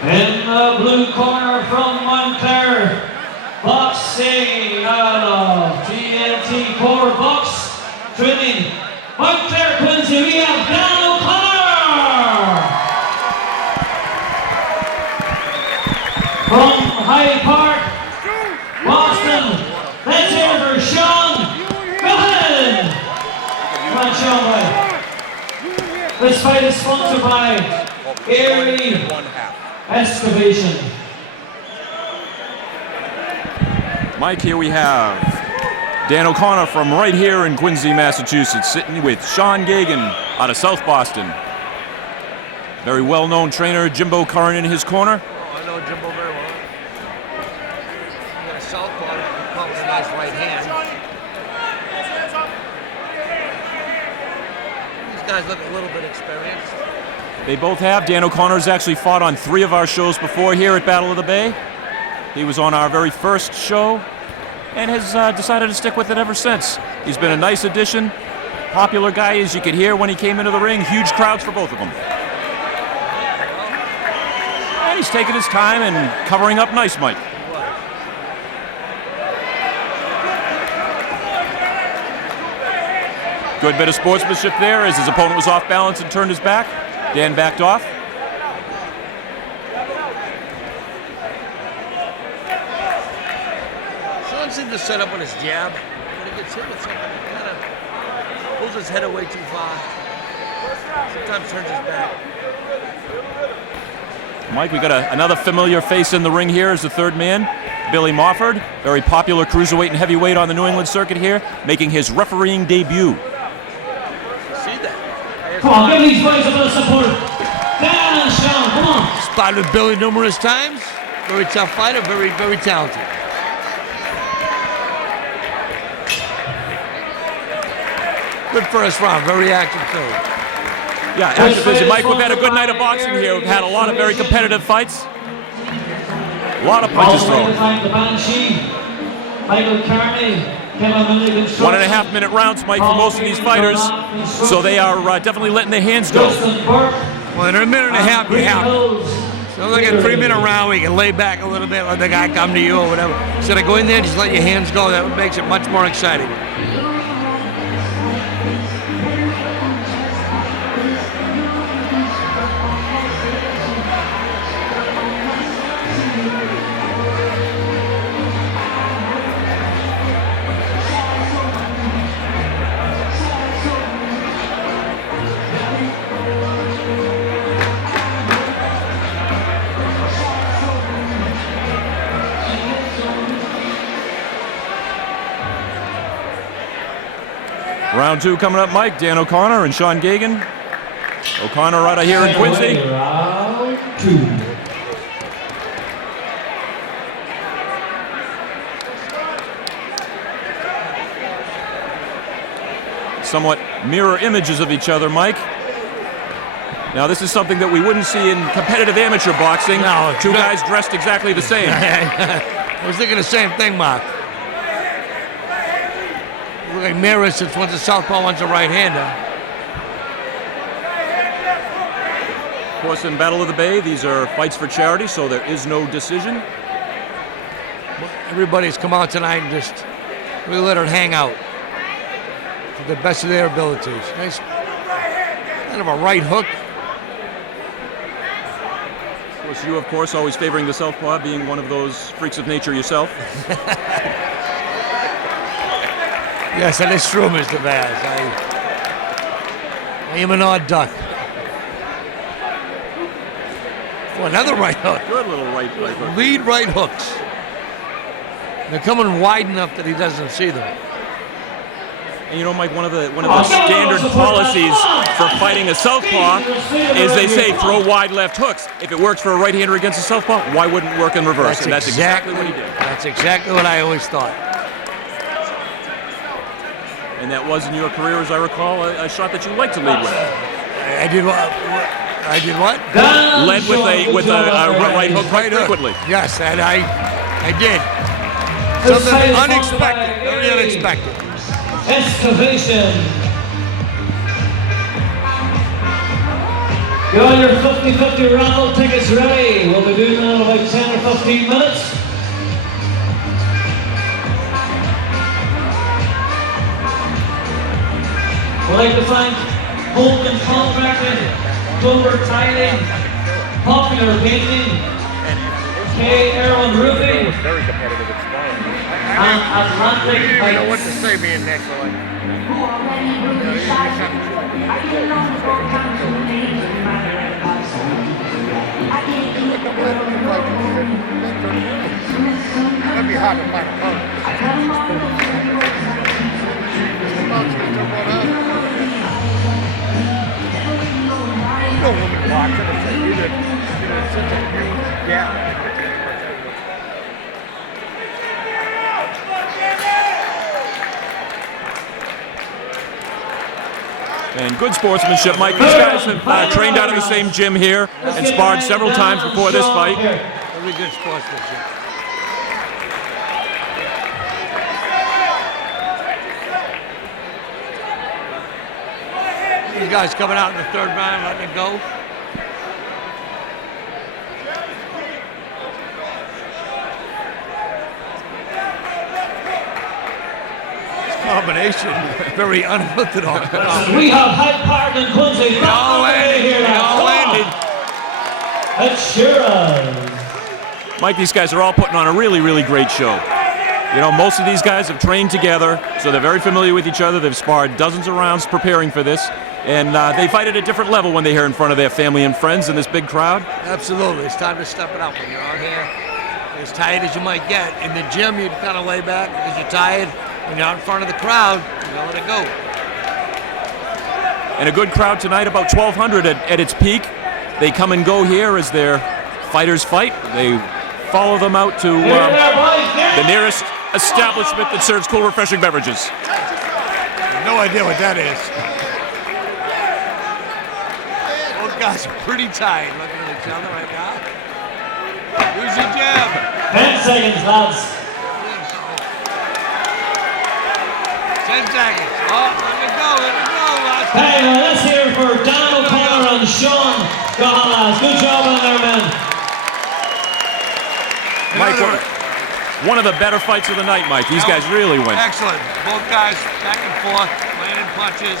In the blue corner from Montclair, boxing out of TNT 4 box training, Montclair, Quincy, we have Dan O'Connor. From Hyde Park, Boston, let's hear for Sean Gagen. Come on, Sean, boy. This fight is sponsored by Erie Excavation. Mike, here we have Dan O'Connor from right here in Quincy, Massachusetts, sitting with Sean Gagen out of South Boston. Very well-known trainer, Jimbo Curran in his corner. Oh, I know Jimbo very well. He got a southpaw, he called it a nice right hand. These guys look a little bit experienced. They both have. Dan O'Connor's actually fought on 3 of our shows before here at Battle of the Bay. He was on our very first show and has decided to stick with it ever since. He's been a nice addition, popular guy, as you could hear when he came into the ring. Huge crowds for both of them. And he's taking his time and covering up nice, Mike. Good bit of sportsmanship there as his opponent was off balance and turned his back. Dan backed off. Sean seemed to set up on his jab. When he gets hit with something, he kind of pulls his head away too far. Sometimes turns his back. Mike, we got another familiar face in the ring here as the third man. Billy Mofford, very popular cruiserweight and heavyweight on the New England circuit here, making his refereeing debut. Come on, give these boys a bit of support. Dan, Sean, come on. Spotted with Billy numerous times. Very tough fighter, very, very talented. Good first round, very active too. Yeah, active busy. Mike, we've had a good night of boxing here. We've had a lot of very competitive fights. A lot of punches thrown. Michael Carney. 1.5 minute rounds, Mike, for most of these fighters, so they are definitely letting their hands go. Well, in a minute and a half, you have it. So like a 3-minute round, we can lay back a little bit, let the guy come to you or whatever. Instead of going there, just let your hands go. That makes it much more exciting. Round 2 coming up, Mike. Dan O'Connor and Sean Gagen. O'Connor right here in Quincy. Round 2. Somewhat mirror images of each other, Mike. Now, this is something that we wouldn't see in competitive amateur boxing. No, 2 guys dressed exactly the same. I was thinking the same thing, Mark. Look like mirrors, since one's a southpaw, one's a right-hander. Of course, in Battle of the Bay, these are fights for charity, so there is no decision. Well, everybody's come out tonight and just really let it hang out to the best of their abilities. Nice, kind of a right hook. Of course, you, of course, always favoring the southpaw, being one of those freaks of nature yourself. Yes, that is true, Mr. Vaz. I am an odd duck. Oh, another right hook. Good little right hook. Lead right hooks. They're coming wide enough that he doesn't see them. And you know, Mike, one of the standard policies for fighting a southpaw is they say throw wide left hooks. If it works for a right-hander against a southpaw, why wouldn't it work in reverse? And that's exactly what he did. That's exactly what I always thought. And that was in your career, as I recall, a shot that you like to lead with. I did what? I did what? Led with a right hook quite frequently. Yes, and I did. Something unexpected, very unexpected. Excavation. Get all your 50-50 raffle tickets ready. We'll be 15 minutes. We'd like to thank Golden Contracting, Dover Tiling, Popular Painting, K. Erwin Roofing, Very competitive at small. and Atlantic You know what Heights. to say, me and Nick. We're like, that'd be hard to find a car. No woman walks in and says, either it's such a huge gap. And good sportsmanship, Mike. These guys have trained out of the same gym here and sparred several times before this fight. Very good sportsmanship. These guys coming out in the third round, letting it go. Combination, very unorthodox. We have Hyde Park and Quincy. They all landed. It sure is. Mike, these guys are all putting on a really, really great show. You know, most of these guys have trained together, so they're very familiar with each other. They've sparred dozens of rounds preparing for this, and they fight at a different level when they're here in front of their family and friends in this big crowd. Absolutely, it's time to step it up when you're out here. As tired as you might get. In the gym, you'd kind of lay back because you're tired. When you're out in front of the crowd, you gotta let it go. And a good crowd tonight, about 1,200 at its peak. They come and go here as their fighters fight. They follow them out to the nearest establishment that serves cool, refreshing beverages. No idea what that is. Those guys are pretty tired looking at each other right now. Here's your jab. 10 seconds, lads. 10 seconds. Oh, let it go, let it go. Hey, now let's hear it for Dan O'Connor and Sean Gagen. Good job on there, man. Mike, one of the better fights of the night, Mike. These guys really went. Excellent. Both guys back and forth, landing punches.